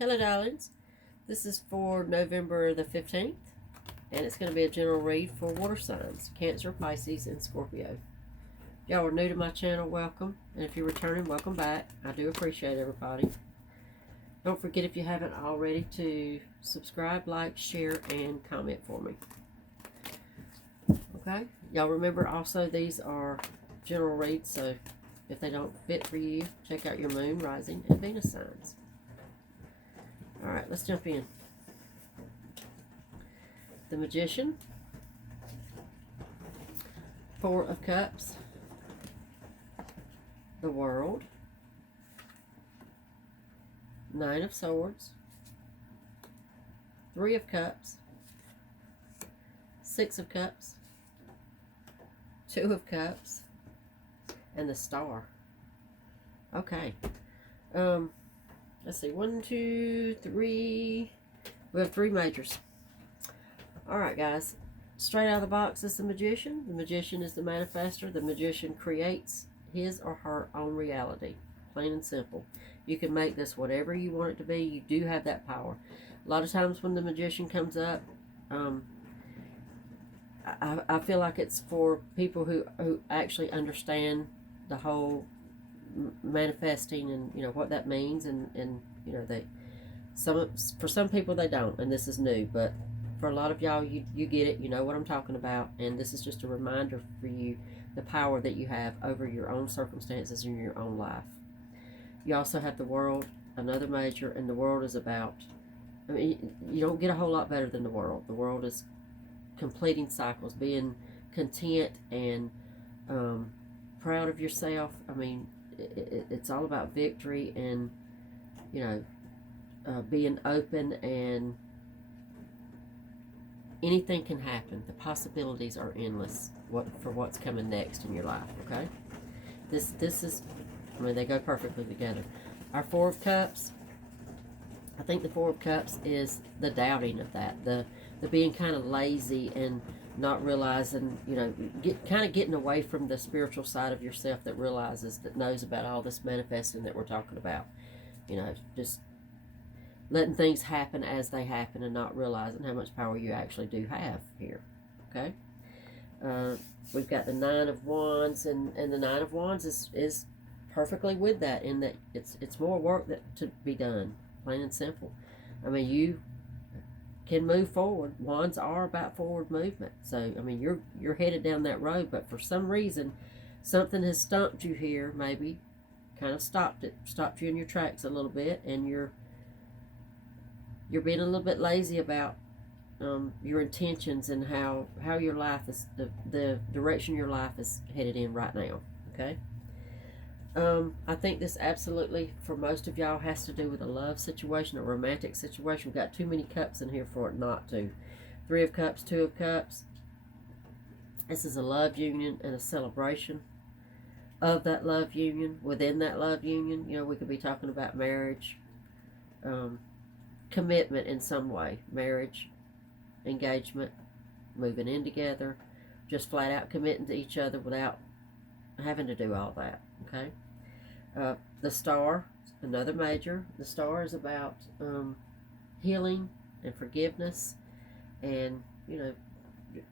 Hello, darlings. This is for November the 15th, and it's going to be a general read for water signs, Cancer, Pisces, and Scorpio. Y'all are new to my channel, welcome. And if you're returning, welcome back. I do appreciate everybody. Don't forget, if you haven't already, to subscribe, like, share, and comment for me. Okay? Y'all remember also these are general reads, so if they don't fit for you, check out your moon, rising, and Venus signs. Alright, let's jump in. The Magician, Four of Cups, the World, Nine of Swords, Three of Cups, Six of Cups, Two of Cups, and the Star. Okay. Let's see. 1, 2, 3. We have 3 majors. Alright, guys. Straight out of the box is the Magician. The Magician is the manifester. The Magician creates his or her own reality. Plain and simple. You can make this whatever you want it to be. You do have that power. A lot of times when the Magician comes up, I feel like it's for people who actually understand the whole manifesting and what that means, and for some people they don't, and this is new, but for a lot of y'all, you get it, you know what I'm talking about, and this is just a reminder for you the power that you have over your own circumstances in your own life. You also have the World, another major, and the World is about, I mean, you don't get a whole lot better than the World. The World is completing cycles, being content and proud of yourself. I mean, it's all about victory and being open, and anything can happen. The possibilities are endless for what's coming next in your life. Okay, this is, I mean, they go perfectly together. Our Four of Cups, I think the Four of Cups is the doubting of that, the being kind of lazy and not realizing, getting away from the spiritual side of yourself that knows about all this manifesting that we're talking about. Just letting things happen as they happen and not realizing how much power you actually do have here. Okay? We've got the Nine of Wands, and the Nine of Wands is perfectly with that, in that it's more work to be done, plain and simple. I mean, you can move forward. Wands are about forward movement. So, I mean, you're headed down that road, but for some reason, something has stumped you here, maybe, kind of stopped you in your tracks a little bit, and you're being a little bit lazy about your intentions and how your life is, the direction your life is headed in right now. Okay? I think this absolutely, for most of y'all, has to do with a love situation, a romantic situation. We've got too many cups in here for it not to. Three of Cups, Two of Cups. This is a love union and a celebration of that love union. Within that love union, we could be talking about marriage, commitment in some way, marriage, engagement, moving in together, just flat out committing to each other without having to do all that. Okay. The Star, another major. The Star is about healing and forgiveness, and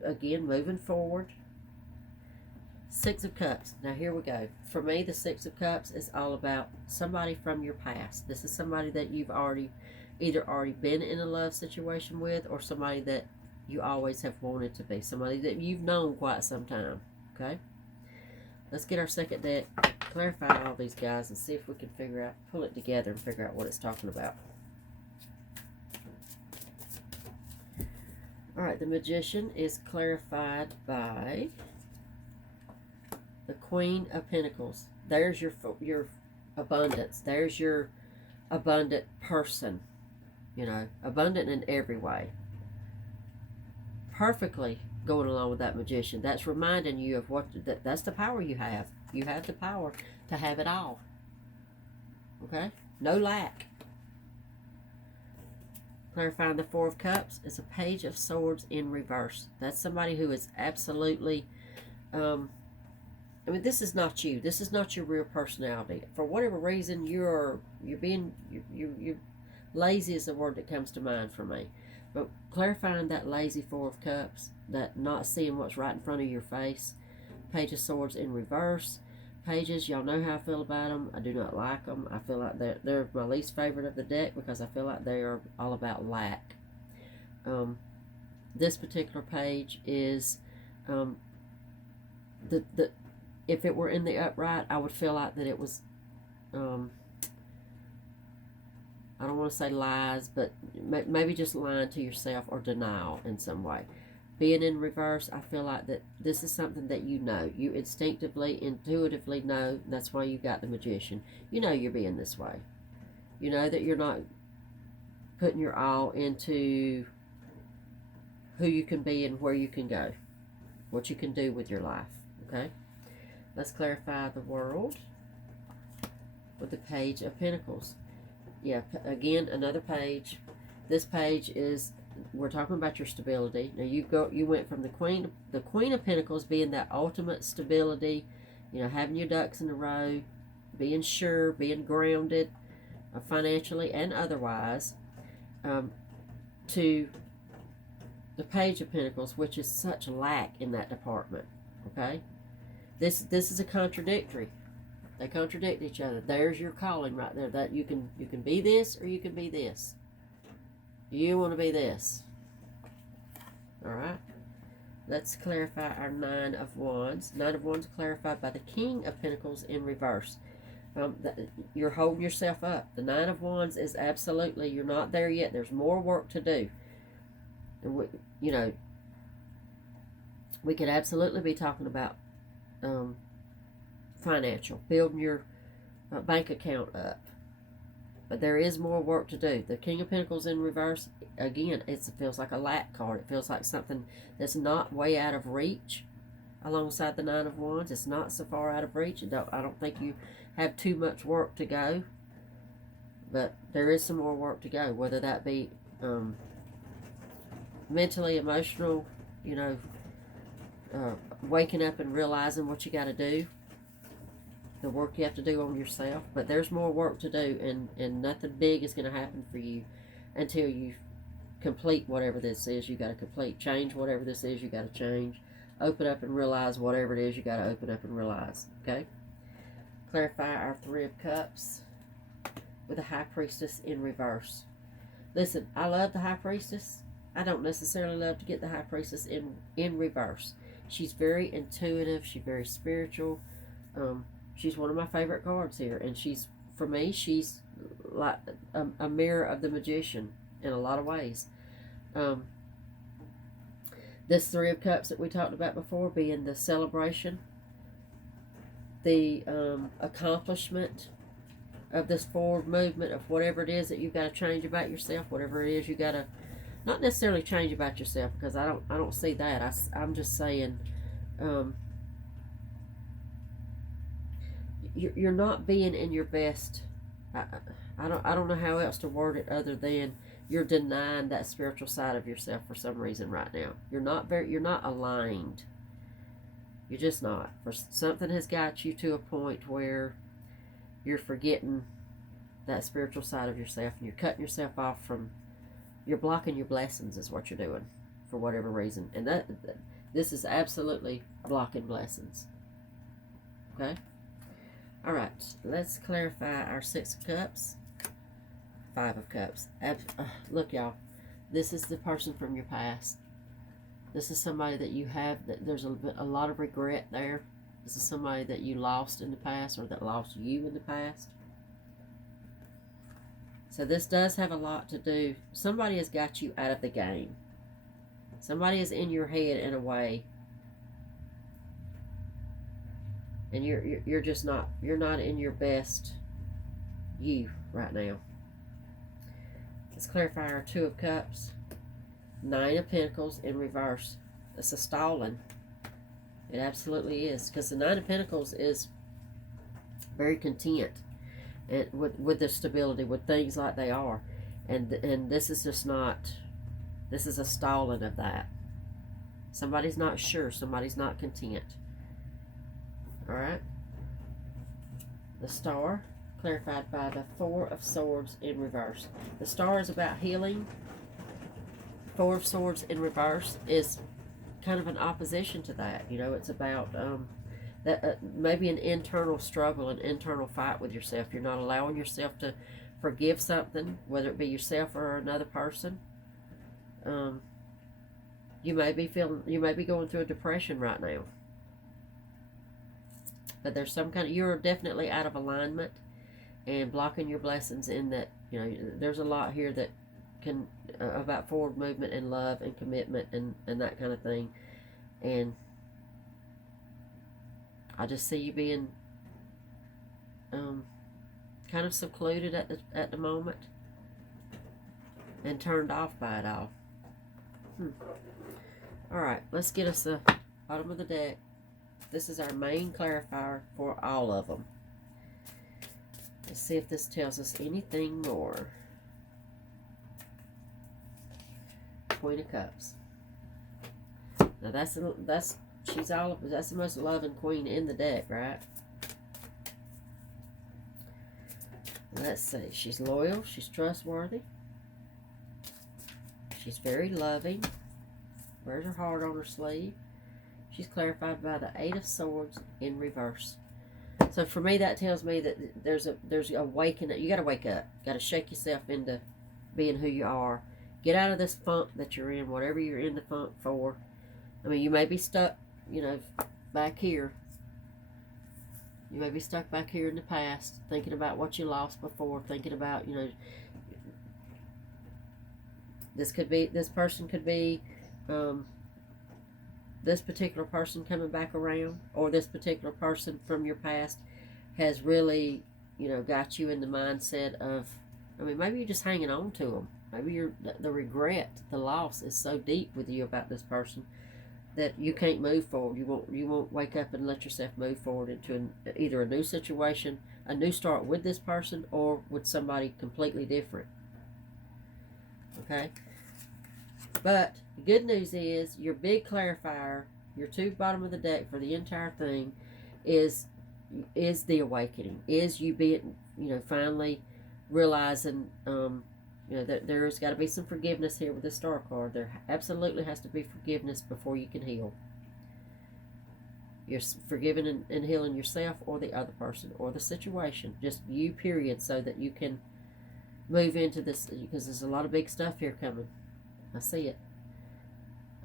again, moving forward. Six of Cups. Now here we go. For me, the Six of Cups is all about somebody from your past. This is somebody that you've either already been in a love situation with, or somebody that you always have wanted to be, somebody that you've known quite some time. Okay. Let's get our second deck, clarify all these guys, and see if we can pull it together and figure out what it's talking about. Alright, the Magician is clarified by the Queen of Pentacles. There's your abundance. There's your abundant person. Abundant in every way. Perfectly going along with that Magician. That's reminding you of that's the power you have. You have the power to have it all. Okay? No lack. Clarifying the Four of Cups is a Page of Swords in reverse. That's somebody who is absolutely I mean, this is not you. This is not your real personality. For whatever reason, you're Lazy is the word that comes to mind for me. But clarifying that lazy Four of Cups, that not seeing what's right in front of your face. Page of Swords in reverse. Pages, y'all know how I feel about them. I do not like them. I feel like they're my least favorite of the deck because I feel like they are all about lack. This particular page is if it were in the upright, I would feel like that it was I don't want to say lies, but maybe just lying to yourself or denial in some way. Being in reverse, I feel like that this is something that you know. You instinctively, intuitively know. That's why you got the Magician. You know you're being this way. You know that you're not putting your all into who you can be and where you can go. What you can do with your life. Okay? Let's clarify the World with the Page of Pentacles. Yeah, again, another page. This page is, we're talking about your stability. Now you went from the Queen of Pentacles being that ultimate stability, you know, having your ducks in a row, being sure, being grounded, financially and otherwise, to the Page of Pentacles, which is such lack in that department. Okay, this is a contradictory. They contradict each other. There's your calling right there. That you can be this or you can be this. You want to be this. All right. Let's clarify our Nine of Wands. Nine of Wands clarified by the King of Pentacles in reverse. You're holding yourself up. The Nine of Wands is absolutely, you're not there yet. There's more work to do. And we could absolutely be talking about financial, building your bank account up. But there is more work to do. The King of Pentacles in reverse, again, it feels like a lack card. It feels like something that's not way out of reach alongside the Nine of Wands. It's not so far out of reach. I don't think you have too much work to go. But there is some more work to go, whether that be mentally, emotional, waking up and realizing what you got to do. The work you have to do on yourself, but there's more work to do, and nothing big is going to happen for you until you complete whatever this is you got to complete. Change whatever this is you got to change. Open up and realize whatever it is you got to open up and realize. Okay? Clarify our Three of Cups with the High Priestess in reverse. Listen, I love the High Priestess. I don't necessarily love to get the High Priestess in reverse. She's very intuitive. She's very spiritual. She's one of my favorite cards here, and for me, she's like a mirror of the Magician in a lot of ways. This Three of Cups that we talked about before being the celebration, the accomplishment of this forward movement of whatever it is that you've got to change about yourself, whatever it is you got to, not necessarily change about yourself, because I don't see that. I'm just saying, you're not being in your best. I don't know how else to word it other than you're denying that spiritual side of yourself for some reason right now. You're not aligned. You're just not. Something has got you to a point where you're forgetting that spiritual side of yourself, and you're cutting yourself off from. You're blocking your blessings is what you're doing for whatever reason, and this is absolutely blocking blessings. Okay. All right, let's clarify our Six of Cups, Five of Cups. Look, y'all, this is the person from your past. This is somebody that you have, that there's a lot of regret there. This is somebody that you lost in the past, or that lost you in the past. So this does have a lot to do. Somebody has got you out of the game. Somebody is in your head in a way. And you're just not, you're not in your best you right now. Let's clarify our Two of Cups. Nine of Pentacles in reverse. It's a stalling. It absolutely is. Because the Nine of Pentacles is very content and with the stability, with things like they are. And this is just not, this is a stalling of that. Somebody's not sure. Somebody's not content. Alright, the Star, clarified by the Four of Swords in reverse. The Star is about healing. Four of Swords in reverse is kind of an opposition to that. You know, it's about that maybe an internal struggle, an internal fight with yourself. You're not allowing yourself to forgive something, whether it be yourself or another person. You may be going through a depression right now. But there's some kind of, you're definitely out of alignment and blocking your blessings in that, you know, there's a lot here that can, about forward movement and love and commitment and that kind of thing. And I just see you being kind of secluded at the moment and turned off by it all. Alright, let's get us the bottom of the deck. This is our main clarifier for all of them. Let's see if this tells us anything more. Queen of Cups. Now that's the most loving queen in the deck, right? Let's see. She's loyal. She's trustworthy. She's very loving. Wears her heart on her sleeve. She's clarified by the Eight of Swords in reverse. So for me, that tells me that there's a awakening. You got to wake up. Got to shake yourself into being who you are. Get out of this funk that you're in, whatever you're in the funk for. I mean, you may be stuck, you know, back here. You may be stuck back here in the past, thinking about what you lost before, thinking about, you know, this person could be, this particular person coming back around, or this particular person from your past has really, you know, got you in the mindset of, I mean, maybe you're just hanging on to them. Maybe the regret, the loss is so deep with you about this person that you can't move forward. You won't wake up and let yourself move forward into either a new situation, a new start with this person, or with somebody completely different. Okay? But the good news is your big clarifier, your two bottom of the deck for the entire thing is the awakening. Is you being, you know, finally realizing you know, there's got to be some forgiveness here with the Star card. There absolutely has to be forgiveness before you can heal. You're forgiving and healing yourself or the other person or the situation. Just you, period, so that you can move into this, because there's a lot of big stuff here coming. I see it.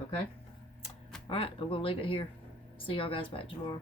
Okay? Alright, I'm going to leave it here. See y'all guys back tomorrow.